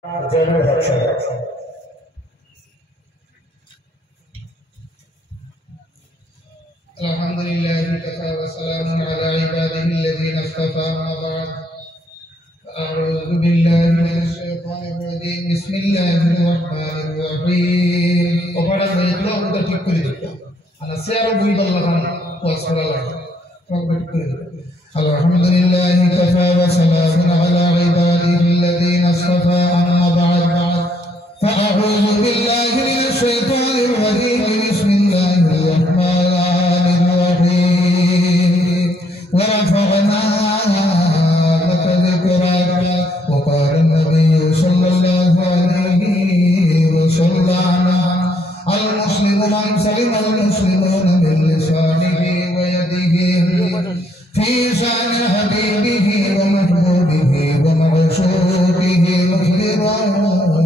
Alhamdulillah wa salamun ala ibadihi alladhina istafa amma ba'd. A'udzu billahi minash shaitanir rajim. Bismillahirrahmanirrahim. Opada bayitlo udah ঠিক করে দিও। ana sero bui balla kan wasallallahu alhamdulillahi kafa wa salamun ala ibadihi alladhina istafa amma ba'd. Fa'udzu billahi minash shaitanir rajim. Bismillahirrahmanirrahim. Wa rafa'na laka dhikrak wa qala an-nabiy sallallahu alaihi wasallam al-muslimu man salima al-muslimuna min lisanihi wa yadihi fi sha'ni habibihi wa mahbubihi wa ma'shuqihi mukhbiran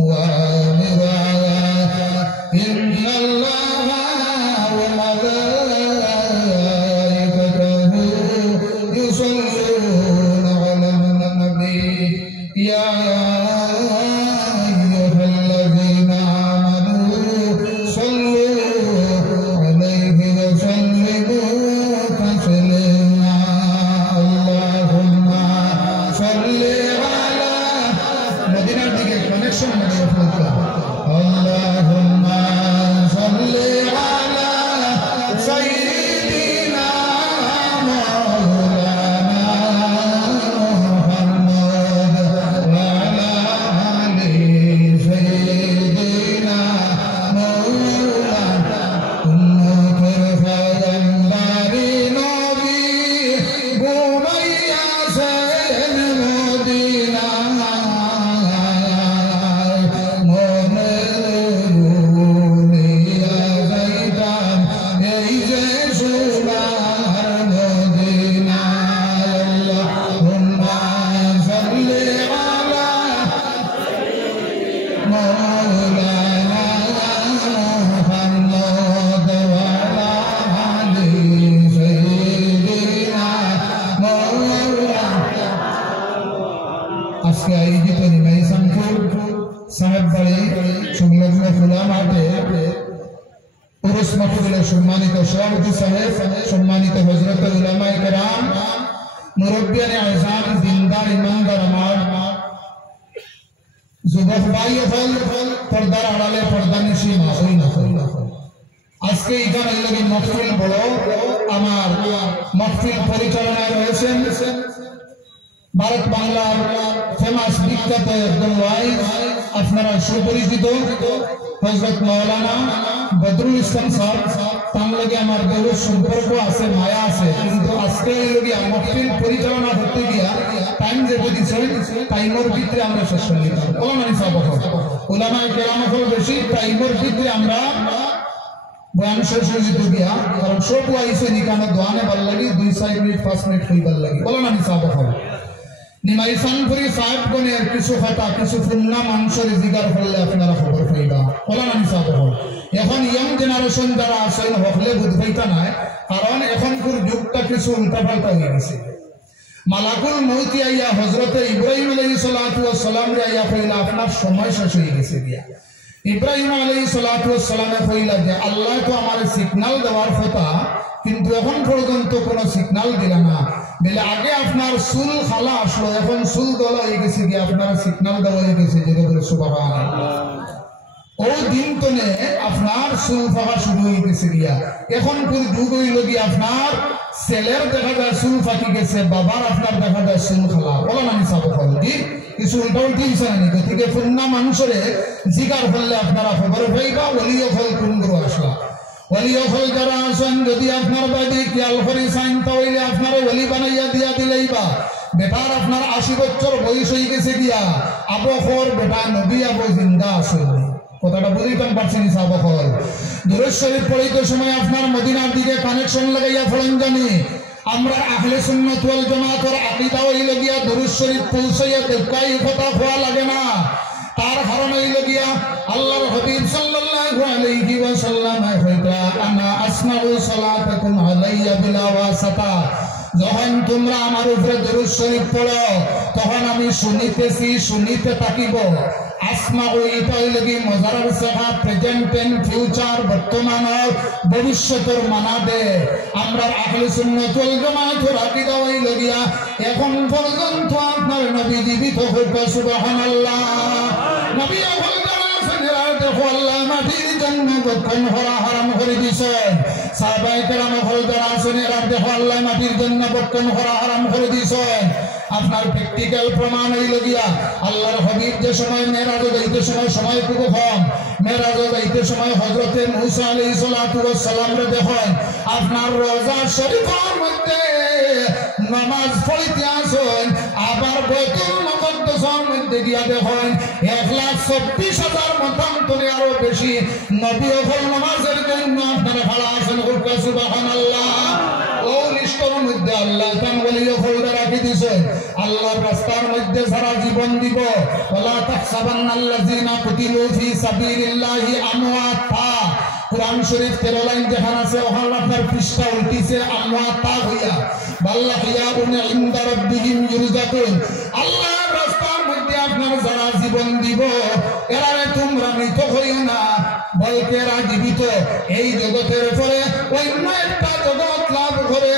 wa amira inna allaha wa malaikatahu yusalluna 'alan nabi ya ayyuhalladhina amanu sallu 'alaihi wa sallimu taslima Allahumma salli 'ala Madinar dike connection mane fulka Allahumma salli 'ala sayyidina maulana Muhammad wa 'ala ali sayyidina maulana ummatul fayambari nabi bumayya sen modina moneliya zaitan ei je sunar modina Allahumma salli ala maulana Muhammad wa ala ali sayyidina maulana আজকে আয়োজিত নিমাই সামপুর সাহেব বাড়ি সংলগ্ন খোলা মাঠে পুরুষ মাহফিলের সম্মানিত সভাপতি সাহেব, সম্মানিত হযরত উলামায়ে কেরাম, মুরব্বিয়ানে আযম, দিনদার ইমানদার আমার যুবক ভাই হল পর্দার আড়ালে পর্দানিশী মা হই না আজকে এখানে লাগি মাহফিল বড় আমার মাহফিল পরিচালনায় রয়েছেন ভারত বাংলার ফেমাস বিখ্যাত একজন ওয়াইজ আপনারা সুপরিচিত হযরত মাওলানা বদরুল ইসলাম সাহেব। তার লগে আমার গৌরব সম্পর্ক আছে, মায়া আছে, কিন্তু আজকে এই লগে মাহফিল পরিচালনা করতে গিয়া টাইম যেটা দিছে টাইমের ভিতরে আমরা শেষ করে দিলাম। ওলামায়ে সাহেব ওলামায়ে কেরাম হল বেশি টাইমের ভিতরে আমরা বয়ান শেষ হয়ে যেত গিয়া, কারণ সব আইসে নিকানে দোয়ানে ভাল লাগি 2-4 মিনিট 5 মিনিট হইবার লাগি। ওলামায়ে সাহেব নিমাই সানপুরি সাহেব গণের কিছু কথা কিছু ফুন্না মানুষের জিগার করলে আপনারা খবর পাইবা। ওলামায়ে সাহেব এখন ইয়ং জেনারেশন যারা আছেন হকলে বুঝ পাইতা নাই, কারণ এখনকার যুগটা কিছু উল্টাপাল্টা হয়ে গেছে। মালাকুল মউত আইয়া হযরতে ইব্রাহিম আলাইহিস সালাতু ওয়াস সালাম রে আইয়া কইলা আপনার সময় শেষ হয়ে গেছে দিয়া। ইব্রাহিম আলাইহিস সালাতু ওয়াস সালামে কইলা যে আল্লাহ তো আমারে সিগন্যাল দেওয়ার কথা, কিন্তু এখন পর্যন্ত কোনো সিগন্যাল দিলা না, বলে আগে আপনার চুল খালা আসলো, এখন চুল দলা হয়ে গেছে গিয়ে আপনার সিগন্যাল দেওয়া হয়ে গেছে, যেটা বলে সুবহানাল্লাহ। ওই দিন তনে আপনার চুল ফাঁকা শুরু হয়ে গেছে গিয়া, এখন পুরো যুগ হইল গিয়ে আপনার ছেলের দেখা যায় চুল ফাঁকি গেছে, বাবার আপনার দেখা যায় চুল খালা। ওলামায়ে সাহেব কি কিছু উল্টাউল্টি হয়েছে না, গতিকে পূর্ণা মানুষের জিগার ফেললে আপনারা খবর পাইবা। ওলিও ফল কোন গুরু আসলা ওলিও ফল যারা আসেন যদি আপনার বাড়ি খেয়াল করে সাইন তাহলে আপনারা ওলি বানাইয়া দিয়া দিলেইবা। বেটার আপনার 80 বছর বয়স হয়ে গেছে গিয়া, আবহর বেটা নবী আবু জিন্দা আছে, কথাটা বুঝিতাম পারছেন সাহেব। দুরূদ শরীফ পড়িতে সময় আপনার মদিনার দিকে কানেকশন লাগাইয়া ফলন জানি। আমরা আহলে সুন্নাত ওয়াল জামাতের আকীদা হইল গিয়া দুরূদ শরীফ পৌঁছাইয়া দেখাই কথা খোয়া লাগে না। তার কারণ হইল গিয়া আল্লাহর হাবিব সাল্লাল্লাহু আলাইহি ওয়াসাল্লাম কইতা আনা আসমাউ সালাতাকুম আলাইয়া বিলা ওয়াসাতা, যখন তোমরা আমার উপরে দরুদ শরীফ পড়ো তখন আমি শুনিতেছি, শুনিতে থাকিব, আসমা ওইটা হইল কি মজার সেহা প্রেজেন্ট এন্ড ফিউচার বর্তমান ভবিষ্যতের মানা দে আমরা আহলে সুন্নাত ওয়াল জামাতের আকীদা হইল গিয়া এখন পর্যন্ত আপনার নবী জীবিত হইতে সুবহানাল্লাহ নবী হল জানাছেন দেখো আল্লাহ মাটির জন্য বক্ষণ হরা হারাম করে দিয়েছেন সাহাবায়ে কেরাম হল জানাছেন দেখো আল্লাহ মাটির জন্য বক্ষণ হরা হারাম করে দিয়েছেন আপনার প্র্যাকটিক্যাল প্রমাণ হইল গিয়া আল্লাহর হাবিব যে সময় মেরাজে যাইতে সময় খুব কম মেরাজে যাইতে সময় হযরতে মূসা আলাইহিস সালাতু ওয়াস সালাম রে দেখেন আপনার রওজা শরীফের মধ্যে নামাজ পড়িতে আসেন আবার বাইতুল মুকদ্দাসের মধ্যে গিয়া দেখেন 1,24,000 মতান্তরে আরো বেশি নবী ওখান নামাজের জন্য আপনারা খাড়া আছেন সুবহানাল্লাহ ও লিস্টের মধ্যে আল্লাহ তাআলা ওলিয়ে খোলদা রাখি দিয়েছেন আল্লাহর রাস্তার মধ্যে সারা জীবন দিব ওয়ালা তাহসাবান্নাল্লাযিনা কুতিলু ফি সাবিলিল্লাহি আমওয়াতা কুরআন শরীফ 13 লাইন যেখানে আছে ওখানে আপনার পৃষ্ঠা উল্টিছে আমওয়াতা হইয়া বাল্লাহিয়াউন ইনদা রাব্বিহিম ইরজাকুন আল্লাহর রাস্তার মধ্যে আপনার যারা জীবন দিব এরা তোমরা মৃত হইও না বলকে এরা জীবিত এই জগতের পরে অন্য একটা জগৎ লাভ করে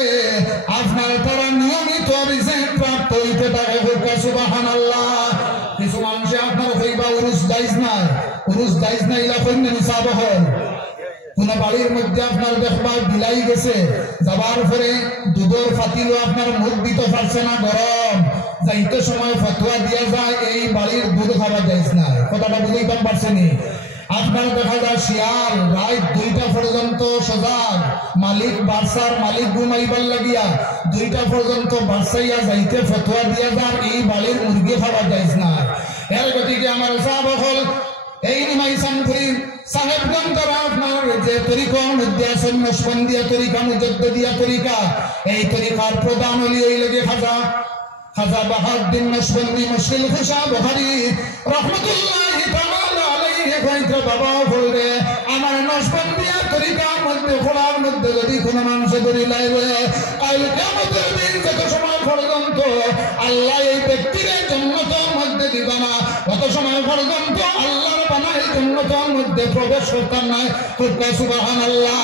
আপনার তারা নিয়মিত রিজেক্ট প্রাপ্ত হইতে থাকে সুবহানাল্লাহ কিছু মানুষ আপনার হইবা উরুস দাইজ নাই লাফেন নিসাব হল কোন বাড়ির মধ্যে আপনার দেখবা বিলাই গেছে যাবার পরে দুধের ফাতিল আপনার মুখ দিতে পারছে না গরম যাইতে সময় ফতোয়া দিয়া যায় এই বাড়ির দুধ খাওয়া যায় না কথাটা বুঝাইতে পারছেনি আপনার দেখা যায় শিয়াল রাত 2টা পর্যন্ত সজাগ মালিক বাদশার মালিক ঘুমাইবার লাগিয়া 2টা পর্যন্ত বাদশাইয়া যাইতে ফতোয়া দিয়া যায় এই বাড়ির মুরগি খাওয়া যায় না এর গতিকে আমার সাহাবা হল এই নিমাইসানপুরি সাহেবগঞ্জ আপনার যে তরিকার মধ্যে আছেন নশবন্দিয়া তরিকা মুজাদ্দিদিয়া তরিকা এই তরিকার প্রধান হলি এই লাগে খাজা বাহাউদ্দিন নশবন্দি মুশকিল খুশা বুখারী রাহমাতুল্লাহি তাআলা আলাইহি কইতে বাবা বলরে আমার নশবন্দিয়া তরিকার মধ্যে খোলার মধ্যে যদি কোন মানুষ ধরি লাইবে কাল কিয়ামতের দিন যত সময় পর্যন্ত আল্লাহ এই ব্যক্তির জান্নাতের মধ্যে দিবা না তত সময় পর্যন্ত আল্লাহর বানাই জান্নাতের মধ্যে প্রবেশ করতে নাই কইতে সুবহানাল্লাহ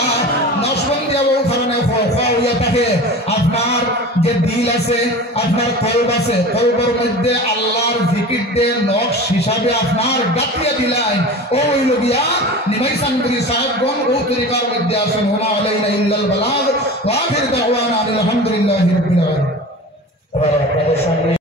নশবন্দিয়া ও কারণে ফাওয়া থাকে আপনার যে দিল আছে আপনার কলব আছে কলবের মধ্যে আল্লাহর জিকির দে নকশ হিসাবে আপনার গাতিয়া দিলাই ওই লগিয়া নিমাইসানপুরি সাহেবগণ ও তরিকার মধ্যে আছেন ওয়া আলাইনা ইল্লাল বালাগ ওয়া আখির দাওয়ানা আলহামদুলিল্লাহি রাব্বিল আলামিন।